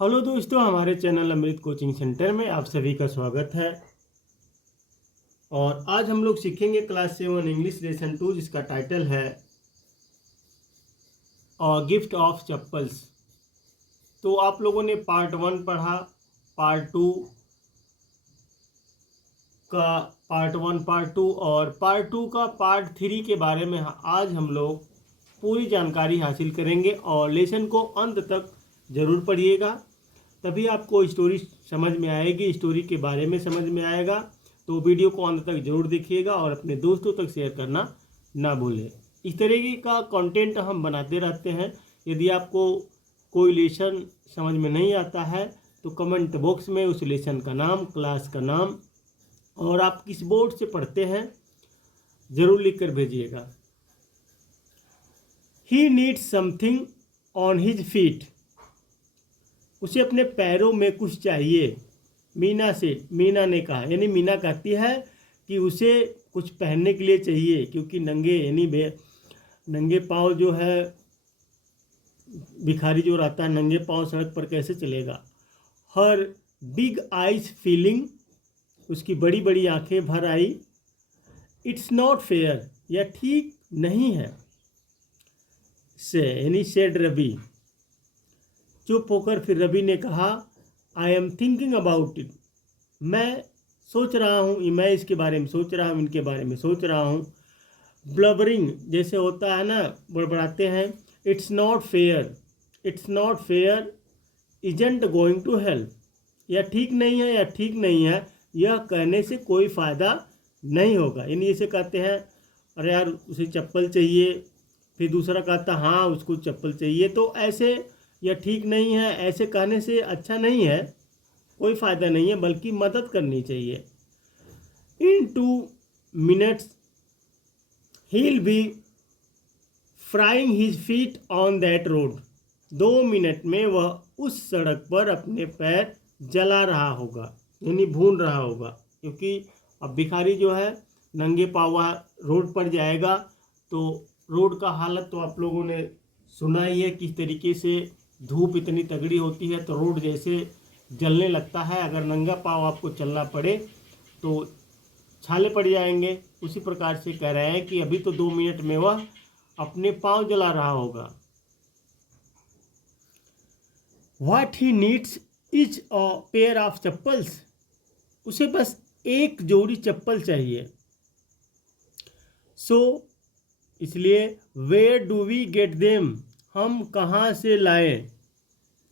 Hello दोस्तों, हमारे channel अमृत coaching centre में आप सभी का स्वागत है। और आज हम लोग सीखेंगे क्लास 7 इंग्लिश लेसन 2, जिसका टाइटल है गिफ्ट ऑफ चप्पल्स। तो आप लोगों ने पार्ट 1 पढ़ा, पार्ट 2 का पार्ट 1 पार्ट 2 और पार्ट 2 का पार्ट 3 के बारे में आज हम लोग पूरी जानकारी हासिल करेंगे। और लेसन को अंत तक ज़रूर पढ़िएगा, तभी आपको स्टोरी समझ में आएगी, स्टोरी के बारे में समझ में आएगा। तो वीडियो को अंत तक ज़रूर देखिएगा और अपने दोस्तों तक शेयर करना ना भूलें। इस तरीके का कंटेंट हम बनाते रहते हैं। यदि आपको कोई लेसन समझ में नहीं आता है तो कमेंट बॉक्स में उस लेसन का नाम, क्लास का नाम और आप किस बोर्ड से पढ़ते हैं ज़रूर लिख कर भेजिएगा। He needs something on his feet. उसे अपने पैरों में कुछ चाहिए। मीना ने कहा, यानी मीना कहती है कि उसे कुछ पहनने के लिए चाहिए, क्योंकि नंगे पाँव जो है, भिखारी जो रहता है नंगे पाँव सड़क पर कैसे चलेगा। हर बिग आइज फीलिंग, उसकी बड़ी बड़ी आंखें भर आई। इट्स नॉट फेयर, यह ठीक नहीं है। यानी सेड रवि। चुप होकर फिर रवि ने कहा, I am thinking about it. मैं सोच रहा हूँ, मैं इसके बारे में सोच रहा हूँ, इनके बारे में सोच रहा हूँ। ब्लबरिंग जैसे होता है ना, बड़बड़ाते हैं। It's not fair isn't going to help. यह ठीक नहीं है, यह ठीक नहीं है, यह कहने से कोई फ़ायदा नहीं होगा। यानी इसे कहते हैं, अरे यार उसे चप्पल चाहिए, फिर दूसरा कहता हाँ उसको चप्पल चाहिए। तो ऐसे यह ठीक नहीं है, ऐसे कहने से अच्छा नहीं है, कोई फ़ायदा नहीं है, बल्कि मदद करनी चाहिए। इन 2 minutes he'll be frying his feet on that road। 2 minute में वह उस सड़क पर अपने पैर जला रहा होगा, यानी भून रहा होगा। क्योंकि अब भिखारी जो है नंगे पाँव रोड पर जाएगा, तो रोड का हालत तो आप लोगों ने सुना ही है, किस तरीके से धूप इतनी तगड़ी होती है तो रोड जैसे जलने लगता है। अगर नंगा पाँव आपको चलना पड़े तो छाले पड़ जाएंगे। उसी प्रकार से कह रहे हैं कि अभी तो 2 मिनट में वह अपने पाँव जला रहा होगा। What he needs is a pair of chappals. उसे बस एक जोड़ी चप्पल चाहिए। सो इसलिए where do we get them? हम कहाँ से लाएं?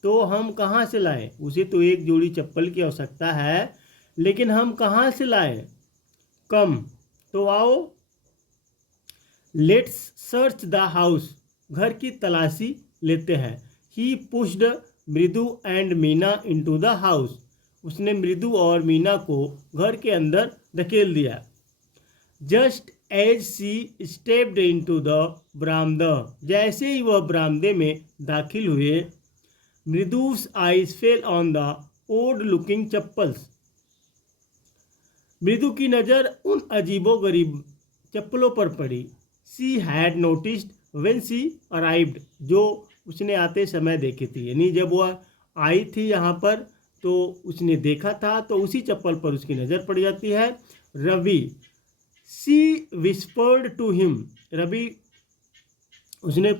तो हम कहाँ से लाएं? उसे तो एक जोड़ी चप्पल की आवश्यकता है, लेकिन हम कहाँ से लाएं? कम, तो आओ। Let's search the house. घर की तलाशी लेते हैं। ही पुश्ड मृदु and Meena into the house. उसने मृदु और मीना को घर के अंदर धकेल दिया। Just as she stepped into the बरामदा। जैसे ही वह बरामदे में दाखिल हुए, मृदु's eyes fell on the odd looking chappals. मृदु की नज़र उन अजीबोगरीब चप्पलों पर पड़ी। She had noticed when she arrived, जो उसने आते समय देखी थी। यानी जब वह आई थी यहाँ पर तो उसने देखा था, तो उसी चप्पल पर उसकी नज़र पड़ जाती है। Ravi, She whispered to him। Ravi, उसने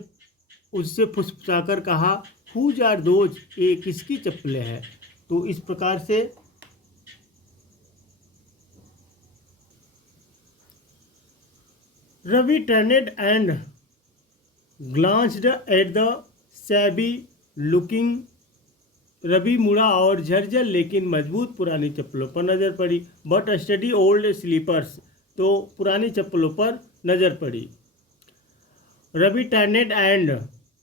उससे फुसफुसाकर कहा, हुज आर दोज, ये किसकी चप्पलें हैं। तो इस प्रकार से Ravi turned and glanced at the shabby looking. Ravi मुड़ा और झरझर लेकिन मजबूत पुरानी चप्पलों पर नज़र पड़ी। बट स्टडी ओल्ड स्लीपर्स, तो पुरानी चप्पलों पर नज़र पड़ी। Ravi turned and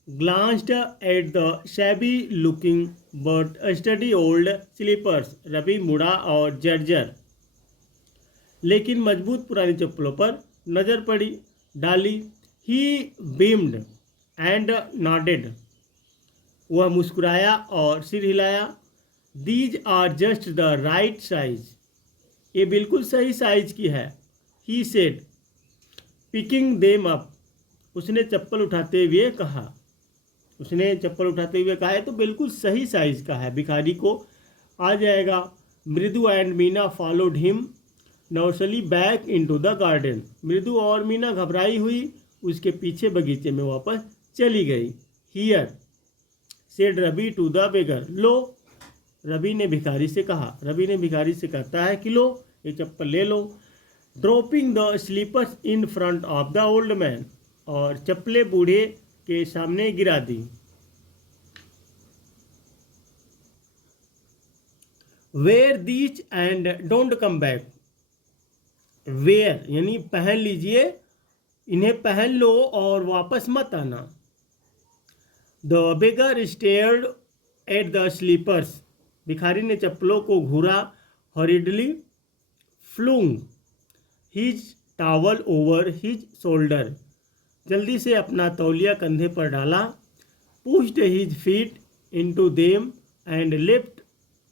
glanced at the shabby looking but sturdy old slippers। Ravi मुड़ा और जर्जर लेकिन मजबूत पुरानी चप्पलों पर नज़र पड़ी डाली। ही beamed and nodded। वह मुस्कुराया और सिर हिलाया। These are just the right size। ये बिल्कुल सही साइज की है। He said picking them up। उसने चप्पल उठाते हुए कहा। उसने चप्पल उठाते हुए कहा है तो बिल्कुल सही साइज का है, भिखारी को आ जाएगा। Mridu and Meena followed him नर्सली back into the garden. Mridu और मीना घबराई हुई उसके पीछे बगीचे में वापस चली गई। Here said Ravi to the beggar, लो, रवि ने भिखारी से कहा। रवि ने भिखारी से कहता है कि लो ये चप्पल ले लो। Dropping the slippers in front of the old man, और चप्पलें बूढ़े के सामने गिरा दी। Wear these and don't come back. Wear यानी पहन लीजिए, इन्हें पहन लो और वापस मत आना। The beggar stared at the slippers, भिखारी ने चप्पलों को घूरा। Hurriedly flung his towel over his shoulder, जल्दी से अपना तौलिया कंधे पर डाला। Pushed his feet into them and left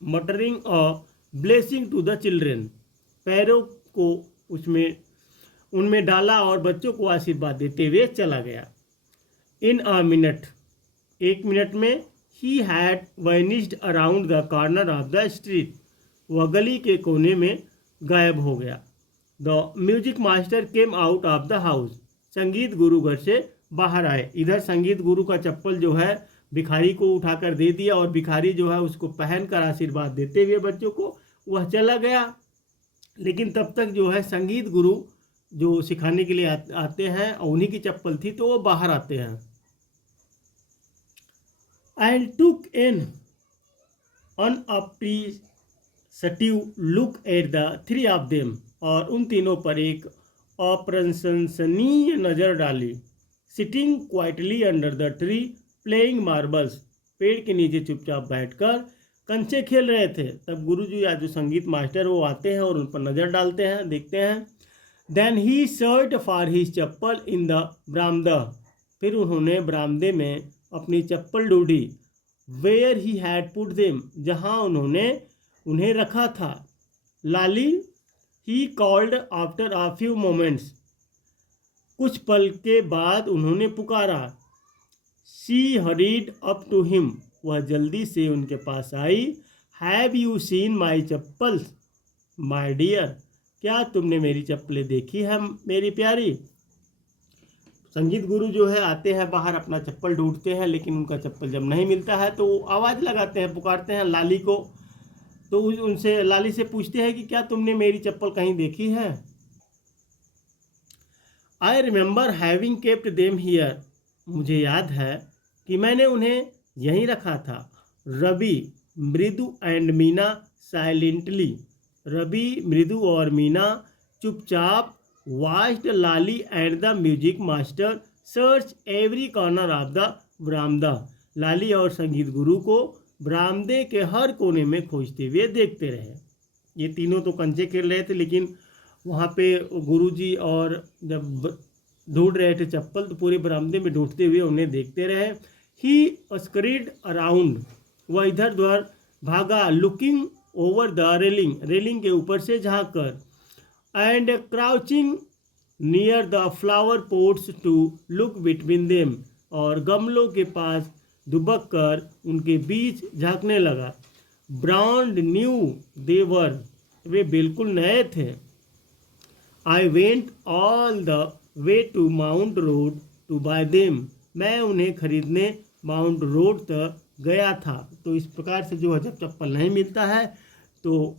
muttering a blessing to the children, पैरों को उनमें डाला और बच्चों को आशीर्वाद देते हुए चला गया। इन अ मिनट, 1 मिनट में, he had vanished around the corner of the street, वह गली के कोने में गायब हो गया। The music master came out of the house, संगीत गुरु घर से बाहर आए। इधर संगीत गुरु का चप्पल जो है भिखारी को उठाकर दे दिया और भिखारी जो है उसको पहनकर आशीर्वाद देते हुए बच्चों को वह चला गया। लेकिन तब तक जो है संगीत गुरु जो सिखाने के लिए आते हैं और उन्हीं की चप्पल थी तो वो बाहर आते हैं। And took an unappreciative look at the three of them, और उन तीनों पर एक अप्रशंसनीय नज़र डाली। Sitting quietly under the tree playing marbles, पेड़ के नीचे चुपचाप बैठकर कंचे खेल रहे थे। तब गुरुजी या जो संगीत मास्टर वो आते हैं और उन पर नज़र डालते हैं, देखते हैं। Then he search for his chappal in the बरामदा, फिर उन्होंने बरामदे में अपनी चप्पल ढूंढी। Where he had put them, जहाँ उन्होंने उन्हें रखा था। Lali, he called after a few moments, कुछ पल के बाद उन्होंने पुकारा। She hurried up to him, वह जल्दी से उनके पास आई। Have you seen my chappals my dear, क्या तुमने मेरी चप्पलें देखी हैं मेरी प्यारी। संगीत गुरु जो है आते हैं बाहर, अपना चप्पल ढूंढते हैं, लेकिन उनका चप्पल जब नहीं मिलता है तो आवाज़ लगाते हैं, पुकारते हैं लाली को। तो उनसे लाली से पूछते हैं कि क्या तुमने मेरी चप्पल कहीं देखी है। I remember having kept them here, मुझे याद है कि मैंने उन्हें यहीं रखा था। रवि, मृदु एंड मीना साइलेंटली, रवि, मृदु और मीना चुपचाप watched Lali and the music master search every corner of the बरामदा, लाली और संगीत गुरु को बरामदे के हर कोने में खोजते हुए देखते रहे। ये तीनों तो कंचे खेल रहे थे, लेकिन वहाँ पे गुरुजी और जब ढूंढ रहे थे चप्पल तो पूरे बरामदे में ढूंढते हुए उन्हें देखते रहे। ही स्क्रीड अराउंड, वह इधर उधर भागा। Looking over the railing, railing के ऊपर से झाँक कर। And crouching near the flower pots to look between them, और गमलों के पास दुबक कर उनके बीच झांकने लगा। ब्रांड न्यू देवर, वे बिल्कुल नए थे। I went all the way to Mount Road to buy them, मैं उन्हें खरीदने माउंट रोड तक गया था। तो इस प्रकार से जो है जब चप्पल नहीं मिलता है तो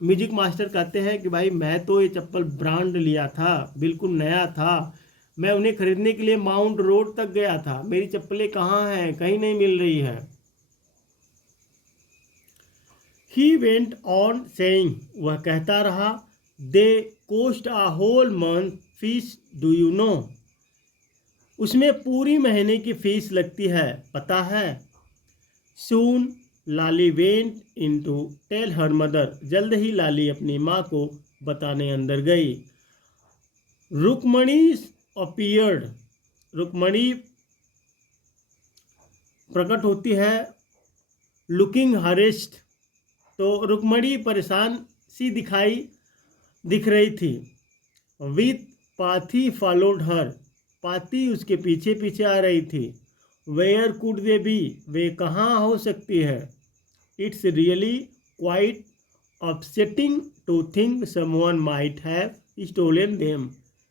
म्यूजिक मास्टर कहते हैं कि भाई मैं तो ये चप्पल ब्रांड लिया था, बिल्कुल नया था, मैं उन्हें खरीदने के लिए माउंट रोड तक गया था, मेरी चप्पलें कहाँ हैं, कहीं नहीं मिल रही है। ही वेंट ऑन सेइंग, वह कहता रहा। They cost a whole month fees, do you know, उसमें पूरी महीने की फीस लगती है, पता है। Soon Lali went in to tell her mother, जल्द ही लाली अपनी माँ को बताने अंदर गई। रुक्मणी अपीयर्ड, रुक्मणी प्रकट होती है। लुकिंग हरेस्ट, तो रुक्मणी परेशान सी दिख रही थी। विथ पाथी फॉलोड हर, पाती उसके पीछे पीछे आ रही थी। वेयर कुड दे बी, वे कहाँ हो सकती है। It's really quite upsetting to think someone might have stolen them,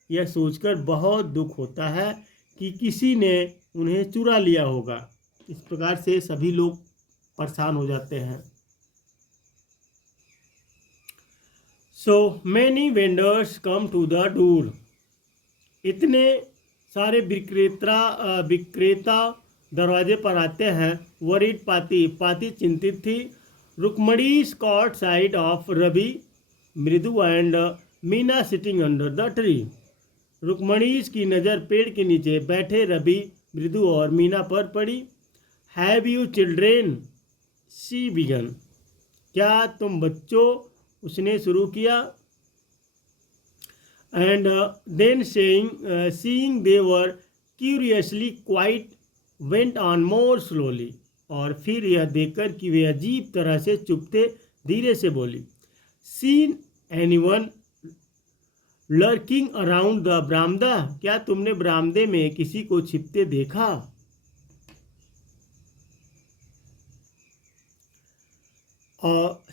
यह सोचकर बहुत दुख होता है कि किसी ने उन्हें चुरा लिया होगा। इस प्रकार से सभी लोग परेशान हो जाते हैं। So many vendors come to the door, इतने सारे विक्रेता दरवाजे पर आते हैं। वरीड पाती चिंतित थी। Rukmani caught sight of Ravi, Mridu and Meena sitting under the tree, रुक्मणीश की नज़र पेड़ के नीचे बैठे रवि, मृदु और मीना पर पड़ी। Have you children, she began, क्या तुम बच्चों, उसने शुरू किया। And then seeing they were curiously quiet went on more slowly, और फिर यह देखकर कि वे अजीब तरह से चुप थे, धीरे से बोली। Seen anyone lurking around the बरामदा, क्या तुमने बरामदे में किसी को छिपते देखा।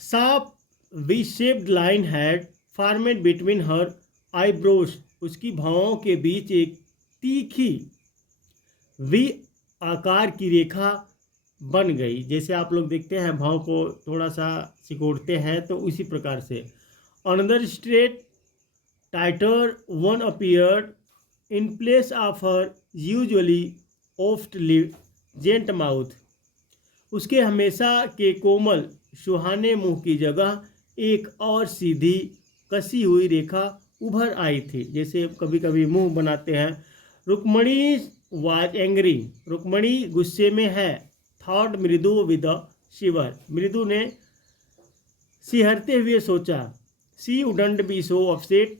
Sharp V-shaped line had formed between her eyebrows, उसकी भौहों के बीच एक तीखी वी आकार की रेखा बन गई। जैसे आप लोग देखते हैं भाव को थोड़ा सा सिकोड़ते हैं तो उसी प्रकार से। Another straight tighter one appeared in place of her usually soft gentle mouth, उसके हमेशा के कोमल सुहाने मुंह की जगह एक और सीधी कसी हुई रेखा उभर आई थी, जैसे कभी कभी मुंह बनाते हैं। रुक्मणी वाज एंग्री, रुक्मणी गुस्से में है। थॉट मृदु विद शिवर, मृदु ने सिहरते हुए सोचा। She wouldn't be so upset,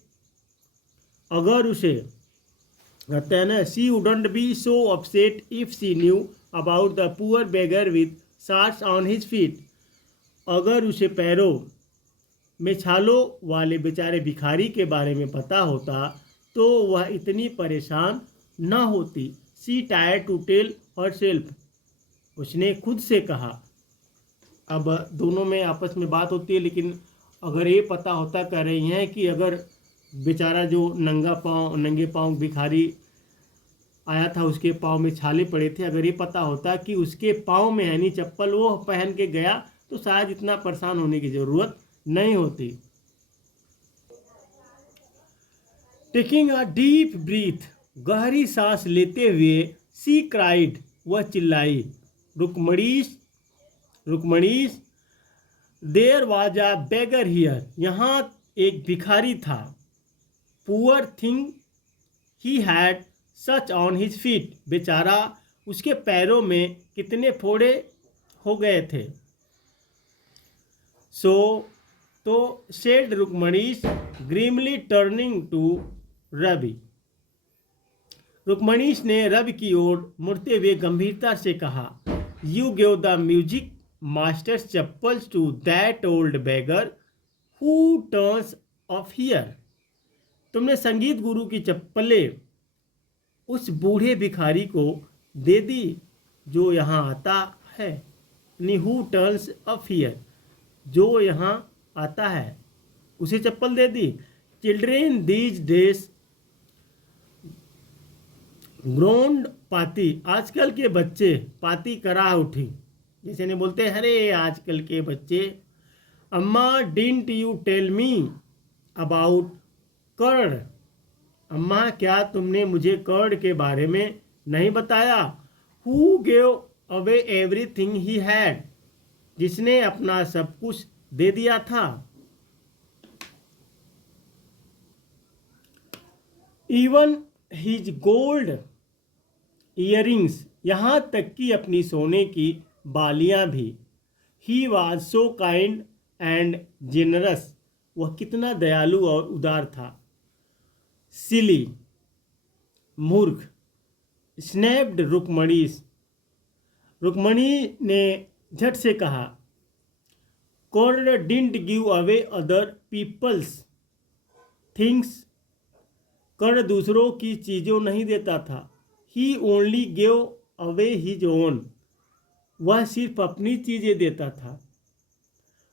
अगर उसे कहते हैं ना, she wouldn't be so upset if she knew about the poor beggar with shorts on his feet, अगर उसे पैरों में छालों वाले बेचारे भिखारी के बारे में पता होता तो वह इतनी परेशान न होती। She tried to tell herself, उसने खुद से कहा। अब दोनों में आपस में बात होती है, लेकिन अगर ये पता होता, कह रही हैं कि अगर बेचारा जो नंगे पाँव भिखारी आया था, उसके पाँव में छाले पड़े थे, अगर ये पता होता कि उसके पाँव में यानी चप्पल वो पहन के गया तो शायद इतना परेशान होने की ज़रूरत नहीं होती। टेकिंग अ डीप ब्रीथ, गहरी सांस लेते हुए, सी क्राइड, वह चिल्लाई। रुक्मणीश there was a beggar here, यहाँ एक भिखारी था। Poor thing he had such on his feet, बेचारा उसके पैरों में कितने फोड़े हो गए थे। सो तो said Rukmani grimly turning to Ravi, Rukmani ने रवि की ओर मुड़ते हुए गंभीरता से कहा। You give the music master's chappals to that old beggar who turns up here, तुमने संगीत गुरु की चप्पलें उस बूढ़े भिखारी को दे दी जो यहाँ आता है। हु टर्न्स ऑफ हियर, जो यहाँ आता है, उसे चप्पल दे दी। चिल्ड्रेन दीज डेज ग्रोन्ड पाती, आजकल के बच्चे पाती करा उठी, जैसे ने बोलते हैं अरे आजकल के बच्चे। Amma didn't you tell me about curd, अम्मा क्या तुमने मुझे कर्ड के बारे में नहीं बताया। Who gave away everything he had, जिसने अपना सब कुछ दे दिया था। इवन हिज गोल्ड ईयरिंग्स, यहाँ तक कि अपनी सोने की बालियाँ भी। He was so kind and generous, वह कितना दयालु और उदार था। सिली, मूर्ख। स्नैप्ड रुक्मणी ने झट से कहा। कॉर्ड didn't give away other people's things, Karna दूसरों की चीज़ों नहीं देता था। He only give away his own, वह सिर्फ अपनी चीज़ें देता था।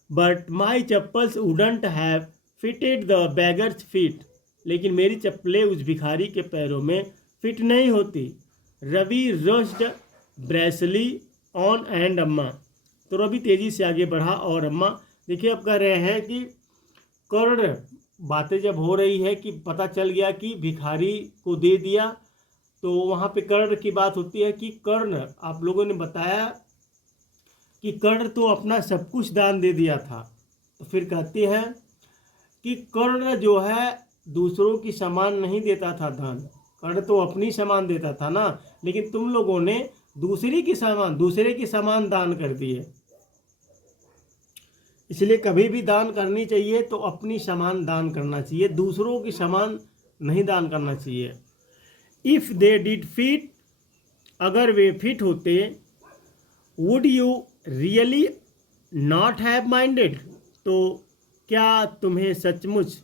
But my chappals wouldn't have fitted the beggar's feet, लेकिन मेरी चप्पलें उस भिखारी के पैरों में फिट नहीं होती। रवि रश्ड ब्रेसली ऑन एंड अम्मा, तो रवि तेज़ी से आगे बढ़ा और अम्मा, देखिए अब कह रहे हैं कि कर्ण, बातें जब हो रही है कि पता चल गया कि भिखारी को दे दिया, तो वहाँ पे कर्ण की बात होती है कि कर्ण, आप लोगों ने बताया कि कर्ण तो अपना सब कुछ दान दे दिया था। तो फिर कहते हैं कि कर्ण जो है दूसरों की सामान नहीं देता था दान, कर्ण तो अपनी सामान देता था ना, लेकिन तुम लोगों ने दूसरे की सामान दान कर दिए। इसलिए कभी भी दान करनी चाहिए तो अपनी सामान दान करना चाहिए, दूसरों की सामान नहीं दान करना चाहिए। इफ़ दे डिड फिट, अगर वे फिट होते, would you really not have minded, तो क्या तुम्हें सचमुच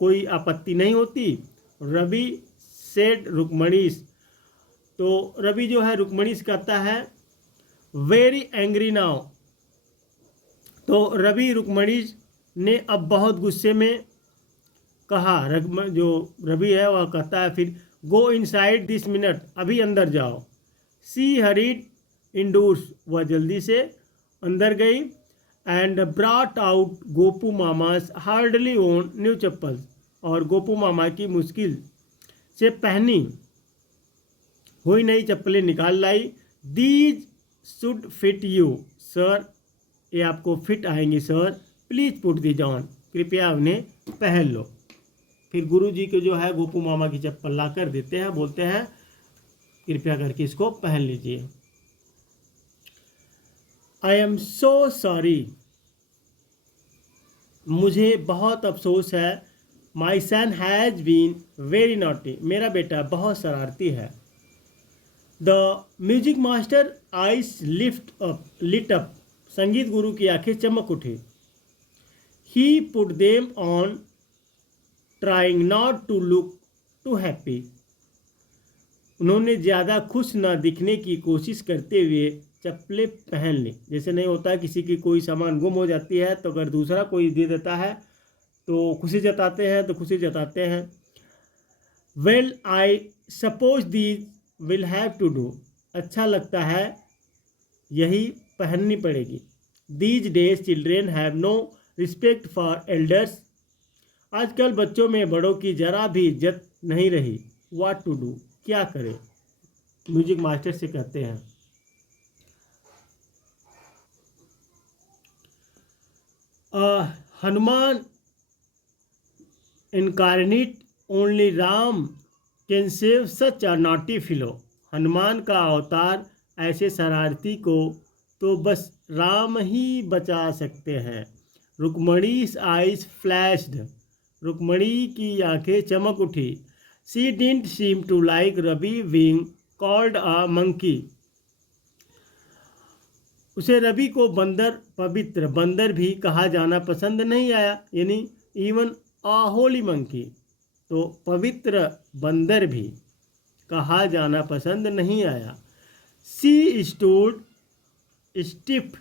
कोई आपत्ति नहीं होती। रवि सेड रुक्मणीश, तो रवि जो है रुक्मणीश कहता है वेरी एंग्री नाउ, तो रवि रुक्मणीश ने अब बहुत गुस्से में कहा। जो रवि है वह कहता है फिर, गो इनसाइड दिस मिनट, अभी अंदर जाओ। सी हरीड इंडोर्स, वह जल्दी से अंदर गई। And brought out Gopu Mama's hardly worn new chappal, और गोपू मामा की मुश्किल से पहनी हुई नई चप्पलें निकाल लाई। These should fit you sir, ये आपको फिट आएंगी sir, please put the on, कृपया उन्हें पहन लो। फिर गुरु जी को जो है गोपू मामा की चप्पल ला कर देते हैं, बोलते हैं कृपया करके इसको पहन लीजिए। आई एम सो सॉरी, मुझे बहुत अफसोस है। My son has been very naughty, मेरा बेटा बहुत शरारती है। The music master eyes lit up, संगीत गुरु की आंखें चमक उठी। He put them on trying not to look too happy, उन्होंने ज़्यादा खुश न दिखने की कोशिश करते हुए चप्पलें पहन ली। जैसे नहीं होता किसी की कोई सामान गुम हो जाती है तो अगर दूसरा कोई दे देता है तो खुशी जताते हैं। Well I suppose these will have to do, अच्छा लगता है यही पहननी पड़ेगी। These days children have no respect for elders, आजकल बच्चों में बड़ों की जरा भी इज्जत नहीं रही। व्हाट टू डू, क्या करें, म्यूजिक मास्टर से कहते हैं। Hanuman incarnate only Ram can save such a naughty fellow, Hanuman का अवतार ऐसे शरारती को तो बस राम ही बचा सकते हैं। रुक्मणी's आइज फ्लैश्ड, रुक्मणी की आंखें चमक उठी। She didn't seem to like Ravi being called a monkey, उसे रवि को पवित्र बंदर भी कहा जाना पसंद नहीं आया, यानी इवन अ होली मंकी, तो पवित्र बंदर भी कहा जाना पसंद नहीं आया। She stood stiff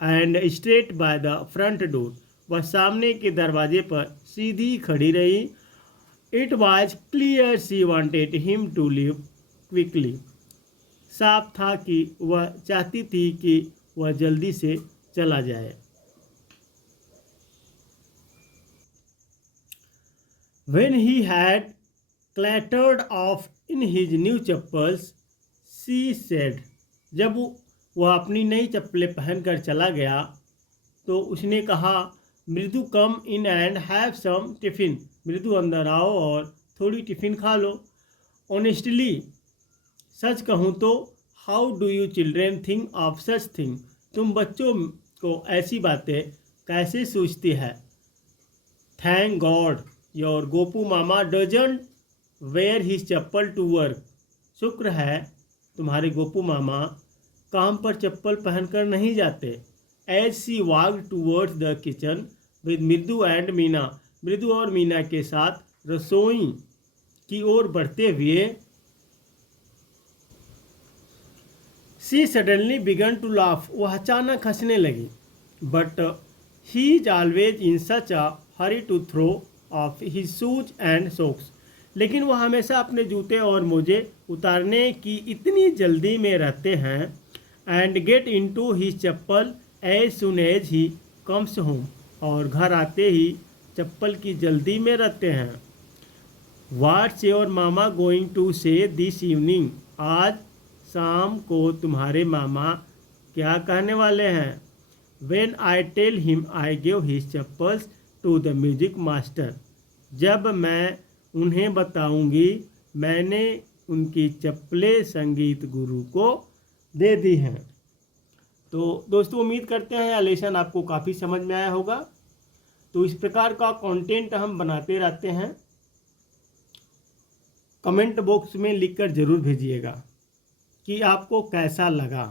and straight by the front door, वह सामने के दरवाजे पर सीधी खड़ी रही। It was clear she wanted him to leave quickly, साफ था कि वह चाहती थी कि वह जल्दी से चला जाए। When he had clattered off in his new chappals, she said, जब वह अपनी नई चप्पलें पहनकर चला गया तो उसने कहा, Mridu come in and have some tiffin, Mridu अंदर आओ और थोड़ी टिफ़िन खा लो। ऑनेस्टली, सच कहूँ तो, how do you children think of such thing, तुम बच्चों को ऐसी बातें कैसे सोचती है। Thank god your Gopu mama doesn't wear his chappal to work, शुक्र है तुम्हारे गोपू मामा काम पर चप्पल पहनकर नहीं जाते। As she walked towards the kitchen with Mridu and Meena, Mridu और मीना के साथ रसोई की ओर बढ़ते हुए she suddenly began to laugh, वह अचानक हंसने लगी। But he is always in such a hurry to throw off his shoes and socks, लेकिन वह हमेशा अपने जूते और मोजे उतारने की इतनी जल्दी में रहते हैं। And get into his chappal as soon as he comes home, और घर आते ही चप्पल की जल्दी में रहते हैं। What's your mama going to say this evening, आज शाम को तुम्हारे मामा क्या कहने वाले हैं। When I tell him I give his chappals to the music master, जब मैं उन्हें बताऊंगी मैंने उनकी चप्पलें संगीत गुरु को दे दी हैं। तो दोस्तों उम्मीद करते हैं यह लेसन आपको काफ़ी समझ में आया होगा। तो इस प्रकार का कंटेंट हम बनाते रहते हैं। कमेंट बॉक्स में लिखकर ज़रूर भेजिएगा कि आपको कैसा लगा।